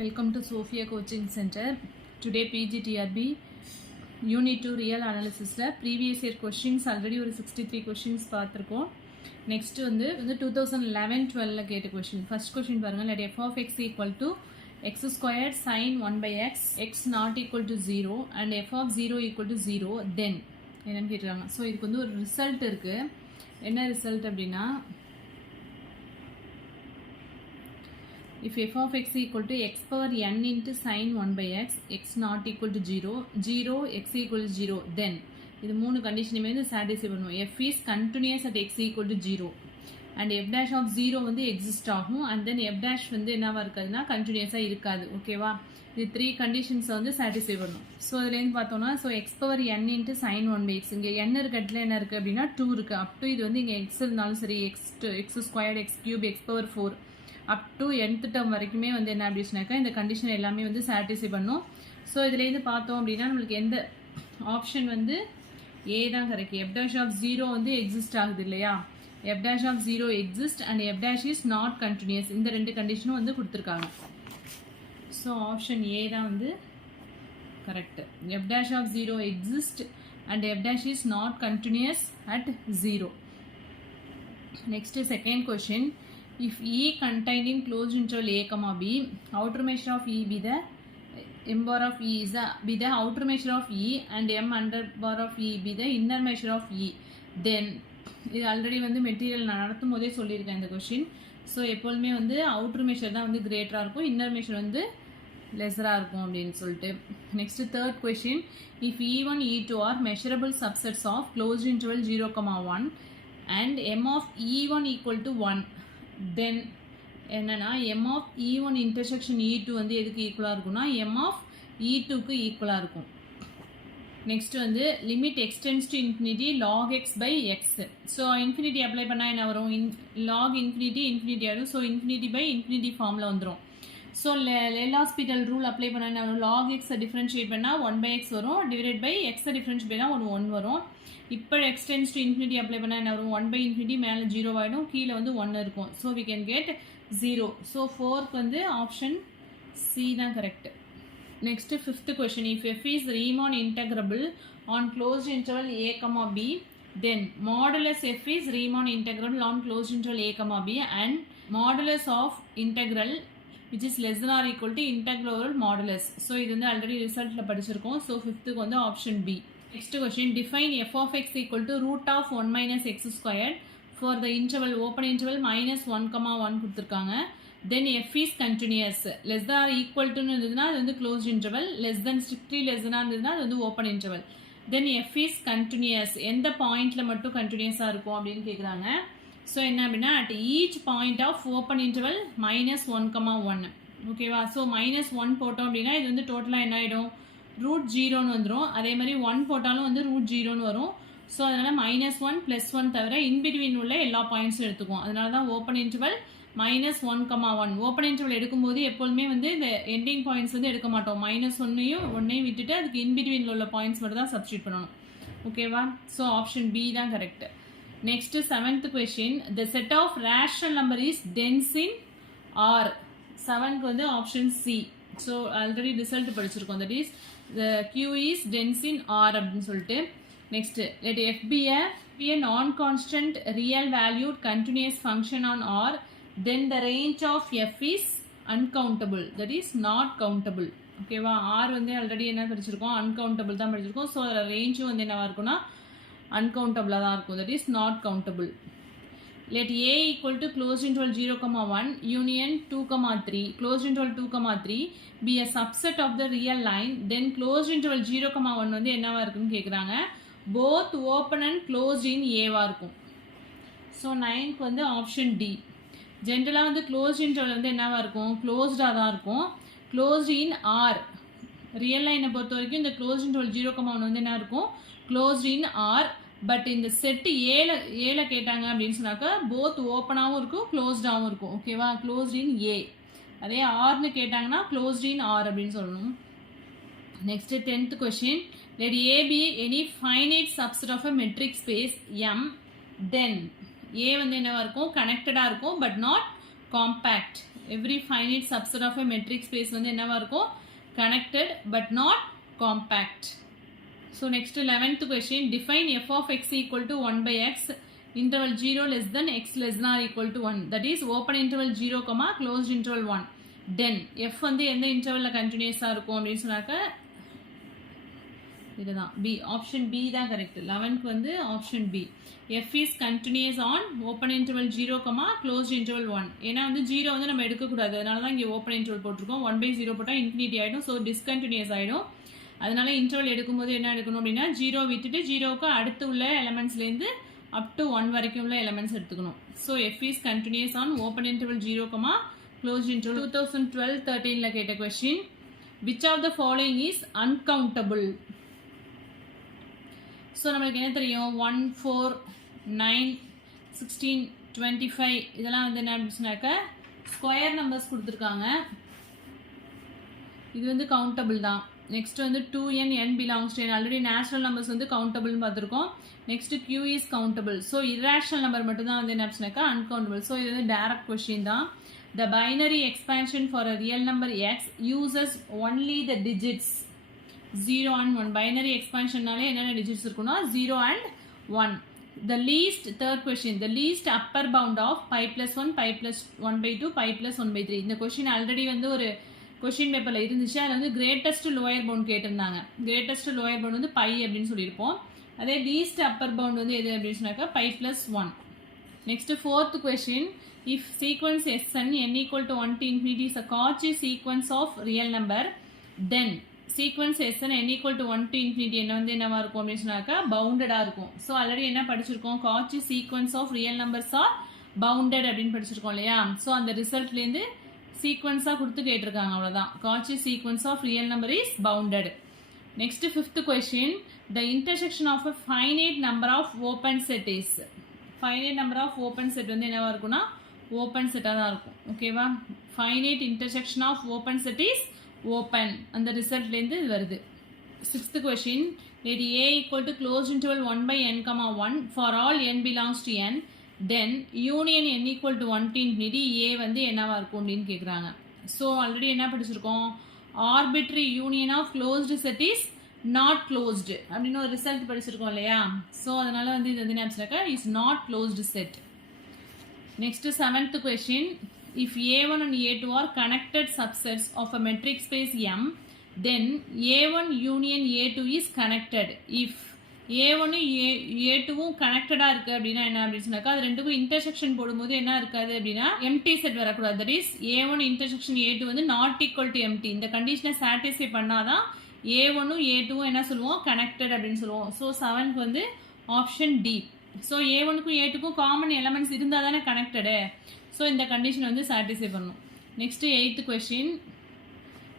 Welcome to Sophia Coaching Center. Today PGTRB Unit 2 Real Analysis previous year questions already ஒரு 63 questions பார்த்திருக்கோம். Next வந்து 2011-12 கேட்ட question. First question பாருங்க, let f of x equal to x squared sin 1 by x, x not equal to 0 and f of 0 equal to 0, then என்னன்னு கேட்டிருக்காங்க. So இதுக்கு வந்து ஒரு ரிசல்ட் இருக்கு. என்ன ரிசல்ட் அப்படின்னா, if f of x equal to x power n into sin 1 by x, x not equal to 0, 0, x equal to 0, then இது மூணு கண்டிஷனுமே வந்து சாட்டிஸ்ஃபை பண்ணுவோம். f is continuous at x equal to 0 and f dash of 0 வந்து exist ஆகும் and then f dash வந்து என்னவா இருக்காதுன்னா கண்டினியூஸாக இருக்காது. ஓகேவா, இது த்ரீ கண்டிஷன்ஸை வந்து சாட்டிஸ்ஃபை பண்ணும். ஸோ அதுலேருந்து பார்த்தோம்னா, so x power n into sine 1 by x, இங்கே n இருக்கட்டில் என்ன இருக்குது அப்படின்னா 2 இருக்குது. அப் டு இது வந்து இங்கே எக்ஸ் இருந்தாலும் சரி, X squared, X cube, X power 4 up to nth term வரைக்குமே வந்து என்ன அப்படின்னாக்கா இந்த கண்டிஷன் எல்லாமே வந்து சாட்டிஸ்ஃபை பண்ணும். ஸோ இதுலேருந்து பார்த்தோம் அப்படின்னா நம்மளுக்கு எந்த ஆப்ஷன் வந்து ஏ தான் கரெக்ட். எஃப் டேஷ் ஆஃப் 0 வந்து எக்ஸிஸ்ட் ஆகுது இல்லையா, f dash of 0 exist and f dash is not continuous, இந்த ரெண்டு கண்டிஷனும் வந்து கொடுத்துருக்காங்க. ஸோ ஆப்ஷன் ஏ தான் வந்து correct. F dash of 0 exist and f dash is not continuous at 0. Next second question, if E contained in closed interval a comma b, outer measure of E be the m bar of E is be the outer measure of E and m under bar of E be the inner measure of E, then இது already வந்து material நான் நடத்தும் போதே சொல்லியிருக்கேன் இந்த question. So எப்போதுமே வந்து அவுட்ரு measure தான் வந்து கிரேட்டராக இருக்கும், இன்னர் மெஷர் வந்து லெஸராக இருக்கும் அப்படின்னு சொல்லிட்டு. Next third question, if E1 E2 are measurable subsets of closed interval 0,1 and m of E1 equal to 1, then என்னன்னா m of E1 intersection E2 வந்து எதுக்கு ஈக்குவலாக இருக்கும்னா m of E2க்கு ஈக்குவலாக இருக்கும். நெக்ஸ்ட் வந்து limit x tends to infinity log x by x. So infinity apply பண்ணால் என்ன வரும், லாக் இன்ஃபினிட்டி இன்ஃபினிட்டி ஆகும். ஸோ இன்ஃபினிட்டி பை இன்ஃபினிட்டி ஃபார்மில் வந்துடும். ஸோ லெல்ஹாஸ்பிட்டல் ரூல் அப்ளை பண்ணால் என்ன வரும், லாக் எக்ஸை டிஃப்ரென்ஷியேட் பண்ணால் 1 by x வரும், டிவைட் பை எக்ஸை டிஃப்ரென்ஷியேட் பண்ணால் 1 வரும். இப்போ எக்ஸ்டென்ஸ் டு இன்ஃபினிட்டி அப்ளை பண்ணால் என்ன வரும், 1 by இன்ஃபினிட்டி மேலே 0 ஆகிடும், கீழே வந்து 1 இருக்கும். So we can get 0. So fourth வந்து ஆப்ஷன் சி தான் correct. Next fifth question, if F is Riemann integrable on closed interval a, b, then modulus f is Riemann integral on closed interval a, b and modulus of integral which is less than or equal to integral modulus. So இது வந்து already ரிசல்ட்டில் படிச்சிருக்கோம். So ஃபிஃப்த்துக்கு வந்து option B. Next question, define f of x equal to root of 1 minus x squared for the interval open interval minus 1,1 கொடுத்துருக்காங்க. Then f is continuous. Less than or equal to இருந்ததுன்னா அது வந்து closed interval, less than strictly less than இருந்ததுன்னா அது வந்து open interval. Then f is continuous. எந்த பாயிண்ட்ல மட்டும் கண்டினியூஸாக இருக்கும் அப்படின்னு கேட்குறாங்க. ஸோ என்ன அப்படின்னா at each point of open interval minus 1,1. ஓகேவா, ஸோ -1 போட்டோம் அப்படின்னா இது வந்து டோட்டலாக என்ன ஆகிடும், ரூட் 0ன்னு வந்துடும். அதே மாதிரி 1 போட்டாலும் வந்து ரூட் 0ன்னு வரும். ஸோ அதனால் -1 +1 தவிர இன்பிட்வீன் உள்ள எல்லா பாயிண்ட்ஸும் எடுத்துக்குவோம். அதனால தான் ஓப்பன் இன்டர்வல் -1,1. ஓப்பன் இன்டர்வல் எடுக்கும்போது எப்போதுமே வந்து இந்த எண்டிங் பாயிண்ட்ஸ் வந்து எடுக்க மாட்டோம். -1 விட்டுட்டு அதுக்கு இன்பிட்வீனில் உள்ள பாயிண்ட்ஸ் மட்டும் தான் சப்ஸ்டியூட் பண்ணணும். ஓகேவா, ஸோ ஆப்ஷன் பி தான் correct. Next seventh question, the set of rational number is dense in R. செவன்க்கு வந்து option C. So already result படிச்சிருக்கோம். That is the q is dense in R அப்படின்னு சொல்லிட்டு. Next, let f be a non-constant real valued continuous function on R, then the range of f is uncountable, that is not countable. ஓகேவா, R வந்து already என்ன படிச்சிருக்கோம், uncountable தான் படிச்சிருக்கோம். So அதில் ரேஞ்சும் வந்து என்னவா இருக்கும்னா uncountable தான் இருக்கும், that is not countable. Let a equal to closed interval 0,1 union 2,3 closed interval 2,3 be a subset of the real line, then closed interval 0,1 வந்து என்னவா இருக்குன்னு கேட்குறாங்க, both open and closed in a-வா இருக்கும். ஸோ 9க்கு வந்து ஆப்ஷன் டி. ஜென்ரலாக வந்து closed interval வந்து என்னவா இருக்கும், க்ளோஸ்டாக தான் இருக்கும். closed in r, ரியல் லைனை பொறுத்த வரைக்கும் இந்த closed interval 0,1 வந்து என்ன இருக்கும், closed in r. பட் இந்த செட்டு ஏல கேட்டாங்க அப்படின்னு சொன்னாக்கா போத் ஓப்பனாகவும் இருக்கும் க்ளோஸ்டாகவும் இருக்கும். ஓகேவா, க்ளோஸ்ட் இன் ஏ. அதே ஆர்னு கேட்டாங்கன்னா க்ளோஸ்ட் இன் ஆர் அப்படின்னு சொல்லணும். Next 10th question, let A B any finite subset of a metric space M, then A வந்து என்னவா இருக்கும், கனெக்டடாக இருக்கும் but not compact. Every finite subset of a metric space வந்து என்னவா இருக்கும் connected but not compact. So next 11th question, define f of x equal to 1 by x interval 0 less than x less than or equal to 1, that is open interval 0 comma closed interval 1. Then f வந்து எந்த இன்டர்வல்ல கண்டினியூஸா இருக்கும் அப்படின்னு சொன்னாக்க இதுதான் B, option B தான் correct. 11th வந்து option B. f is continuous on open interval 0 comma closed interval 1. ஏன்னா வந்து 0 வந்து நம்ம எடுக்கக்கூடாது, அதனால தான் இங்கே ஓப்பன் இன்டர்வல் போட்டிருக்கோம். 1/0 போட்டால் இன்ஃபினிட்டி ஆகிடும், ஸோ டிஸ்கண்டினியூஸ் ஆகிடும். அதனால இன்டர்வல் எடுக்கும்போது என்ன எடுக்கணும் அப்படின்னா 0 விட்டுட்டு 0க்கு அடுத்து உள்ள எலமெண்ட்ஸ்லேருந்து அப் டு 1 வரைக்கும் உள்ள எலமெண்ட்ஸ் எடுத்துக்கணும். So f is continuous on open interval 0 comma closed interval. 2012-13ல கேட்ட question, which of the following is uncountable? So நம்மளுக்கு என்ன தெரியும், 1, 4, 9, 16, 25 இதெல்லாம் வந்து என்ன அப்படின்னாக்க ஸ்கொயர் நம்பர்ஸ் கொடுத்துருக்காங்க. இது வந்து கவுண்டபிள் தான். நெக்ஸ்ட் வந்து 2n n belongs to n, already natural numbers வந்து கவுண்டபிள்னு பார்த்துருக்கோம். Next q is countable. So irrational number மட்டும் தான் வந்து என்ன அப்படின்னாக்கா அன்கவுண்டபிள். ஸோ இது வந்து டைரக்ட் கொஸ்டின் தான். The binary expansion for a real number x uses only the digits 0 and 1. Binary எக்ஸ்பான்ஷன்னாலே என்னென்ன டிஜிட்ஸ் இருக்குன்னா 0 and 1. The least, third question, the least upper bound of pi plus 1, pi plus 1/2, pi plus 1/3. இந்த question already வந்து ஒரு question பேப்பரில் இருந்துச்சு. அதில் வந்து greatest lower bound கேட்டிருந்தாங்க. கிரேட்டஸ்ட் லோயர் பவுண்ட் வந்து பை அப்படின்னு சொல்லியிருப்போம். அதே லீஸ்ட் அப்பர் பவுண்ட் வந்து எது அப்படின்னு சொன்னாக்கா pi plus 1. Next fourth question, if sequence Sn n equal to 1 to infinity is a Cauchy sequence of real number, then sequence Sn n equal to 1 to infinity என்ன வந்து என்னவா இருக்கும் அப்படின்னு சொன்னாக்கா பவுண்டடாக இருக்கும். ஸோ ஆல்ரெடி என்ன படிச்சிருக்கோம், Cauchy sequence of real numbers are bounded அப்படின்னு படிச்சிருக்கோம் இல்லையா. ஸோ அந்த ரிசல்ட்லேருந்து சீக்வன்ஸாக கொடுத்து கேட்டிருக்காங்க, அவ்வளோதான். Cauchy sequence of real number is bounded. Next fifth question, the intersection of a finite number of open set is. finite number of open set வந்து என்னவா இருக்கும்னா ஓப்பன் செட்டாக தான் இருக்கும். ஓகேவா, finite intersection of open set is open. அந்த ரிசல்ட்லேருந்து இது வருது. Sixth question, let a equal to closed interval 1/n, 1 for all n belongs to n, then union n equal to 1 to infinity a வந்து என்னவா இருக்கும் அப்படின்னு கேட்குறாங்க. ஸோ ஆல்ரெடி என்ன படிச்சிருக்கோம், arbitrary union of closed set is not closed அப்படின்னு ஒரு result படிச்சிருக்கோம் இல்லையா. ஸோ அதனால வந்து இது வந்து என்ன ஆச்சுனாக்கா is not closed set. Next seventh question, if a1 and a2 are connected subsets of a metric space M, then a1 union a2 is connected. if a1 a2வும் கனெக்டடாக இருக்குது அப்படின்னா என்ன அப்படின்னு சொன்னாக்கா அது ரெண்டுக்கும் இன்டர்செக்ஷன் போடும்போது என்ன இருக்காது அப்படின்னா எம்டி செட் வரக்கூடாது. That is a1 intersection a2 வந்து நாட் ஈக்குவல் டு எம்டி. இந்த கண்டிஷனை சாட்டிஸ்ஃபை பண்ணாதான் a1ம் a2வும் என்ன சொல்லுவோம் கனெக்டட் அப்படின்னு சொல்லுவோம். ஸோ 7th வந்து ஆப்ஷன் டி. ஸோ a1க்கும் a2க்கும் காமன் எலமெண்ட்ஸ் இருந்தால் தானே கனெக்டடு. ஸோ இந்த கண்டிஷன் வந்து சாட்டிஸ்ஃபை பண்ணணும். Next eighth question,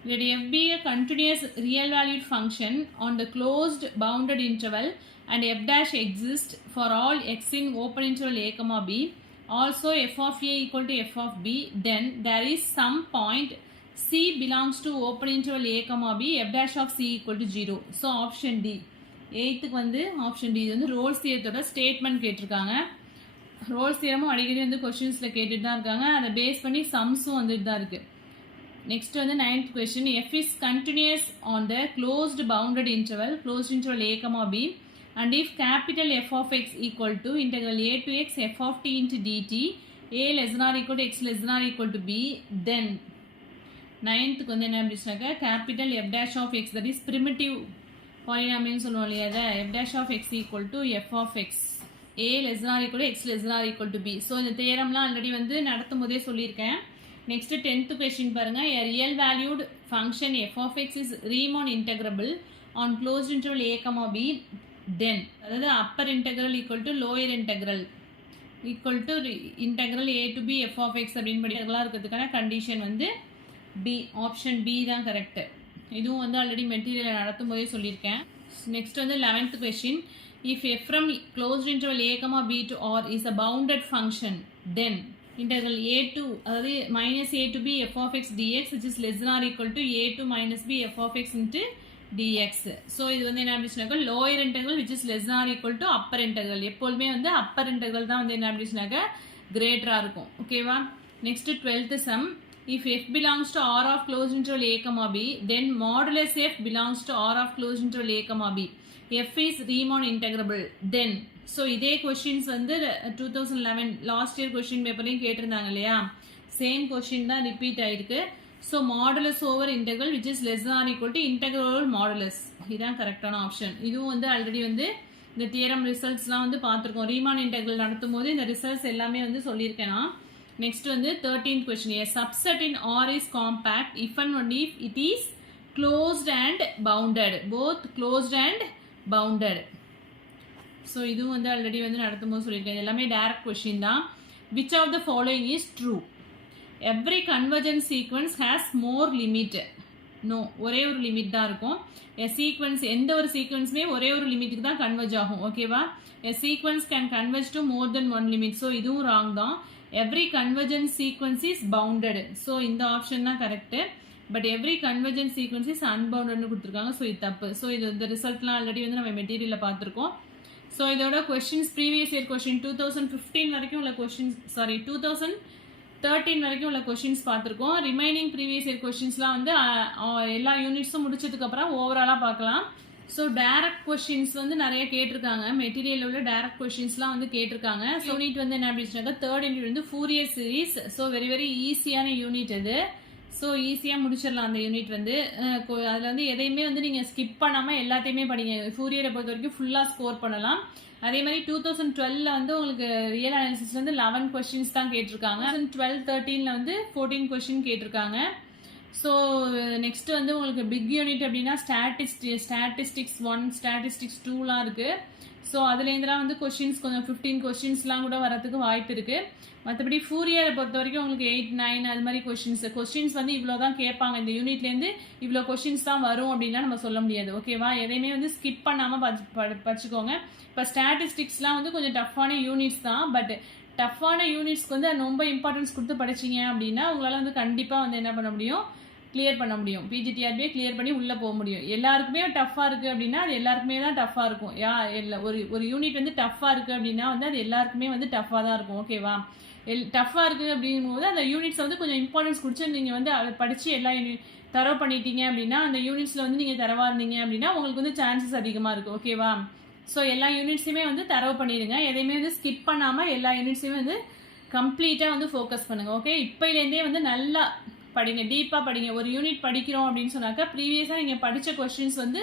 let f be a continuous real valued function on the closed bounded interval and f dash exists for all x in open interval a comma b, also f of a equal to f of b, then there is some point c belongs to open interval a comma b, f dash of c equal to 0. So option D. எய்த்துக்கு வந்து option D. இது வந்து Rolle's தியரத்தோட statement கேட்டிருக்காங்க. Rolle's தியரமும் அடிக்கடி வந்து கொஸ்டின்ஸில் கேட்டுட்டு தான் இருக்காங்க. அதை பேஸ் பண்ணி சம்ஸும் வந்துட்டு தான் இருக்குது. நெக்ஸ்ட் வந்து 9th question, f is continuous on the closed bounded interval a comma b, and if capital f of x equal to integral a to x f of t into dt a less than or equal to x less than or equal to b, then 9th வந்து என்ன அப்படின்னாக்கா capital f dash of x, that is primitive பாலினாமியல்னு சொல்லுவோம் இல்லையா, அதை f dash of x equal to f of x a less than or equal to x less than or equal to b. So இந்த தியரம்லாம் already வந்து நடத்தும் போதே சொல்லியிருக்கேன். Next 10th question பாருங்க, a real valued function f of x is Riemann integrable on closed interval a comma b, then அதாவது upper integral equal to lower integral equal to integral a to b f of x அப்படின்னு படிக்கிறதுலாம் இருக்கிறதுக்கான condition வந்து b, option b தான் correct. இதுவும் வந்து already material நடத்தும் போதே சொல்லியிருக்கேன். நெக்ஸ்ட் வந்து 11th question, if f from closed interval a comma b to r is a bounded function, then integral a to அதாவது minus a to b f of x dx which is less than or equal to a to minus b f of x into dx. ஸோ இது வந்து என்ன அப்படின்னாக்கா lower integral which is less than or equal to upper integral. எப்போதுமே வந்து Appar integral தான் வந்து என்ன அப்படின்னாக்கா கிரேட்டராக இருக்கும். ஓகேவா. Next 12th sum, if f belongs to R of closed interval a comma b, then modulus f belongs to R of closed interval a comma b. F is Riemann integrable. Then, so இதே questions வந்து 2011 last year question paperலையும் கேட்டிருந்தாங்க இல்லையா, same question தான் repeat ஆயிருக்கு. So modulus over integral which is less than or equal to integral over modulus. இதுதான் கரெக்டான option. இதுவும் வந்து ஆல்ரெடி வந்து இந்த தியரம் ரிசல்ட்ஸ்லாம் வந்து பார்த்துருக்கோம். ரீமான் இன்டெக்ரல் நடத்தும் போது இந்த ரிசல்ட்ஸ் எல்லாமே வந்து சொல்லியிருக்கேன் நான். நெக்ஸ்ட் வந்து 13th question. A subset in R is compact if and only if it is closed and bounded. Both closed and bounded. So இதுவும் வந்து ஆல்ரெடி வந்து நடத்தும் போது சொல்லியிருக்கேன். இது எல்லாமே டைரக்ட் கொஸ்டின் தான். Which of the following is true? Every convergent sequence has more limit. No, ஒரே ஒரு லிமிட் தான் இருக்கும். A sequence, எந்த ஒரு சீக்வன்ஸுமே ஒரே ஒரு லிமிட்டுக்கு தான் கன்வெர்ஜ் ஆகும். ஓகேவா? A sequence can converge to more than one limit. So இதுவும் ராங் தான். Every convergent sequence is bounded. So இந்த ஆப்ஷன் தான் correct. But every convergent sequence is அன்பவுண்டட்னு கொடுத்துருக்காங்க. ஸோ இது தப்பு. ஸோ இது இந்த ரிசல்ட்லாம் ஆல்ரெடி வந்து நம்ம மெட்டீரியலில் பார்த்துருக்கோம். ஸோ இதோட கொஸ்டின்ஸ் ப்ரீவியஸ் இயர் கொஸ்டின் 2015 வரைக்கும் உள்ள கொஸ்டின்ஸ், 2013 வரைக்கும் உள்ள கொஸ்டின்ஸ் பார்த்துருக்கோம். ரிமைனிங் ப்ரீவியஸ் இயர் கொஸ்டின்ஸ்லாம் வந்து எல்லா யூனிட்ஸும் முடிச்சதுக்கப்புறம் ஓவராலாக பார்க்கலாம். ஸோ டைரக்ட் கொஸ்டின்ஸ் வந்து நிறைய கேட்டிருக்காங்க. மெட்டீரியல் உள்ள டைரக்ட் கொஸ்டின்ஸ்லாம் வந்து கேட்டிருக்காங்க. ஸோ யூனிட் வந்து என்ன அப்படின்னாக்கா தேர்ட் யூனிட் வந்து Fourier series. So very very ஈஸியான யூனிட் இது. ஸோ ஈஸியாக முடிச்சிடலாம் அந்த யூனிட் வந்து. அதில் வந்து எதையுமே வந்து நீங்கள் ஸ்கிப் பண்ணாமல் எல்லாத்தையுமே படிங்க. ஃபூரியரை பொறுத்த வரைக்கும் ஃபுல்லாக ஸ்கோர் பண்ணலாம். அதே மாதிரி 2012 வந்து உங்களுக்கு ரியல் அனாலிசிஸ் வந்து 11 கொஸ்டின்ஸ் தான் கேட்டிருக்காங்க. 2012-13 வந்து 14 கொஸ்டின் கேட்டிருக்காங்க. ஸோ நெக்ஸ்ட் வந்து உங்களுக்கு பிக் யூனிட் அப்படின்னா ஸ்டாட்டிஸ்டிக்ஸ் 1, ஸ்டாட்டிஸ்டிக்ஸ் 2லாம் இருக்குது. ஸோ அதுலேருந்துலாம் வந்து கொஸ்டின்ஸ் கொஞ்சம் 15 கொஸ்டின்ஸ்லாம் கூட வரதுக்கு வாய்ப்பு இருக்குது. மற்றபடி ஃபூரியரை பொறுத்த வரைக்கும் உங்களுக்கு 8, 9 அது மாதிரி கொஸ்டின்ஸ் வந்து இவ்வளோ தான் கேட்பாங்க. இந்த யூனிட்லேருந்து இவ்வளோ கொஸ்டின்ஸ் தான் வரும் அப்படின்லாம் நம்ம சொல்ல முடியாது. ஓகேவா? எதையுமே வந்து ஸ்கிப் பண்ணாமல் படிச்சுக்கோங்க. இப்போ ஸ்டாட்டிஸ்டிக்ஸ்லாம் வந்து கொஞ்சம் டஃப்பான யூனிட்ஸ் தான். பட் டஃப்பான யூனிட்ஸ்க்கு வந்து ரொம்ப இம்பார்ட்டன்ஸ் கொடுத்து படிச்சிங்க அப்படின்னா உங்களால் வந்து கண்டிப்பாக வந்து என்ன பண்ண முடியும், கிளியர் பண்ண முடியும். பிஜிடிஆர்பியை கிளியர் பண்ணி உள்ளே போக முடியும். எல்லாருக்குமே டஃப்பாக இருக்குது அப்படின்னா அது எல்லாருக்குமே தான் டஃப்பாக இருக்கும். ஒரு யூனிட் வந்து டஃப்பாக இருக்குது அப்படின்னா வந்து அது எல்லாருக்குமே வந்து டஃப்பாக தான் இருக்கும். ஓகேவா? டஃப்பாக இருக்குது அப்படிங்கும்போது அந்த யூனிட்ஸை வந்து கொஞ்சம் இம்பார்ட்டன்ஸ் கொடுத்து நீங்கள் வந்து அதை படித்து எல்லா தரவு பண்ணிட்டீங்க அப்படின்னா அந்த யூனிட்ஸில் வந்து நீங்கள் தரவாக இருந்தீங்க அப்படின்னா உங்களுக்கு வந்து சான்சஸ் அதிகமாக இருக்குது. ஓகேவா? ஸோ எல்லா யூனிட்ஸையுமே வந்து தரவு பண்ணிடுங்க. எதையுமே வந்து ஸ்கிப் பண்ணாமல் எல்லா யூனிட்ஸையுமே வந்து கம்ப்ளீட்டாக வந்து ஃபோக்கஸ் பண்ணுங்கள். ஓகே? இப்போலேருந்தே வந்து நல்லா படிங்க, டீப்பாக படிங்க. ஒரு யூனிட் படிக்கிறோம் அப்படின்னு சொன்னாக்கா ப்ரீவியஸாக நீங்கள் படித்த கொஸ்டின்ஸ் வந்து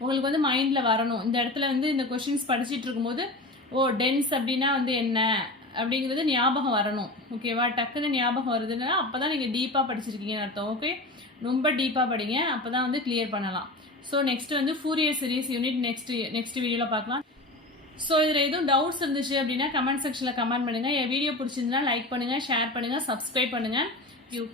உங்களுக்கு வந்து மைண்டில் வரணும். இந்த இடத்துல வந்து இந்த கொஸ்டின்ஸ் படிச்சுட்டு இருக்கும்போது டென்ஸ் அப்படின்னா வந்து என்ன அப்படிங்கிறது ஞாபகம் வரணும். ஓகேவா? டக்குன்னு ஞாபகம் வருதுன்னா அப்போ தான் நீங்கள் டீப்பாக படிச்சிருக்கீங்கன்னு அர்த்தம். ஓகே? ரொம்ப டீப்பாக படிங்க. அப்போ தான் வந்து கிளியர் பண்ணலாம். ஸோ நெக்ஸ்ட் வந்து ஃபூரியர் சீரிஸ் யூனிட் நெக்ஸ்ட் வீடியோவில் பார்க்கலாம். ஸோ இதில் எதுவும் டவுட்ஸ் இருந்துச்சு அப்படின்னா கமெண்ட் செக்ஷனில் கமெண்ட் பண்ணுங்கள். என் வீடியோ பிடிச்சிருந்தா லைக் பண்ணுங்கள், ஷேர் பண்ணுங்கள், சப்ஸ்கிரைப் பண்ணுங்கள். யூ